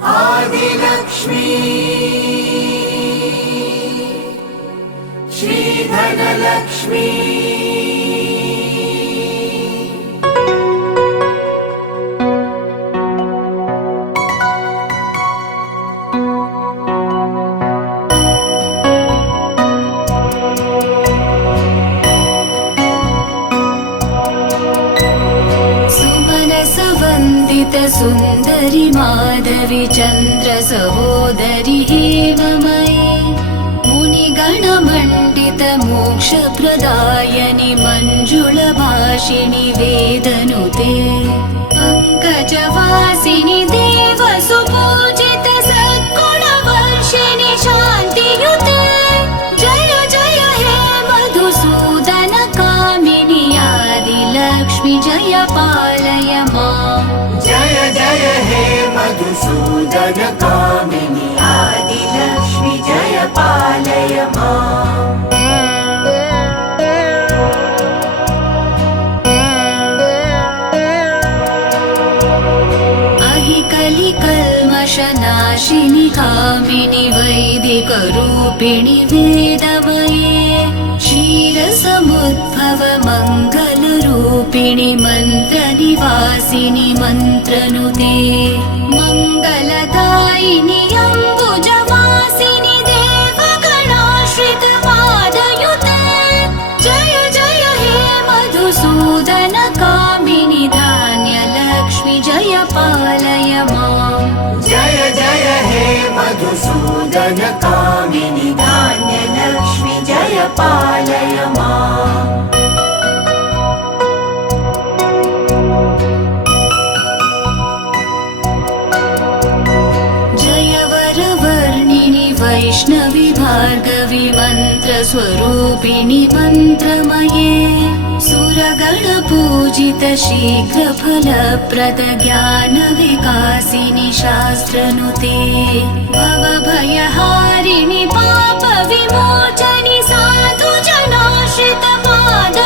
आदिलक्ष्मी श्रीधनलक्ष्मी सुन्दरी माधवी चन्द्र सहोदरी हेममयी मुनिगणमण्डित मोक्षप्रदायिनि मञ्जुलभाषिणि वेदनुते पङ्कजवासिनि देवसुपूजित सद्गुणवर्षिणि शान्तियुते जय जय हे मधुसूदन कामिनि आदिलक्ष्मि जय पालय माम् जय जय हे मधुसूदन कामिनि आदिलक्ष्मि जय पालय माम् कलिकल्मषनाशिनि कामिनि वैदिकरूपिणि वेदमये क्षीरसमुद्भव मङ्गलरूपिणि मन्त्रनिवासिनि मन्त्रनुते मङ्गलदायिनि अम्बुजवासिनि देवगणाश्रित पादयुते जय जय हे मधुसूदन कामिनि धान्यलक्ष्मि जय पालय माम् जय जय हे मधुसूदन कामिनि धान्यलक्ष्मि जय पालय माम् जय वरवर्णिनि वैष्णवि भार्गवि मन्त्रस्वरूपिणि मन्त्रमये सुरगणपूजित शीघ्रफलप्रद ज्ञानविकासिनि शास्त्रनुते भवभयहारिणि पापविमोचनि साधुजनाश्रित पाद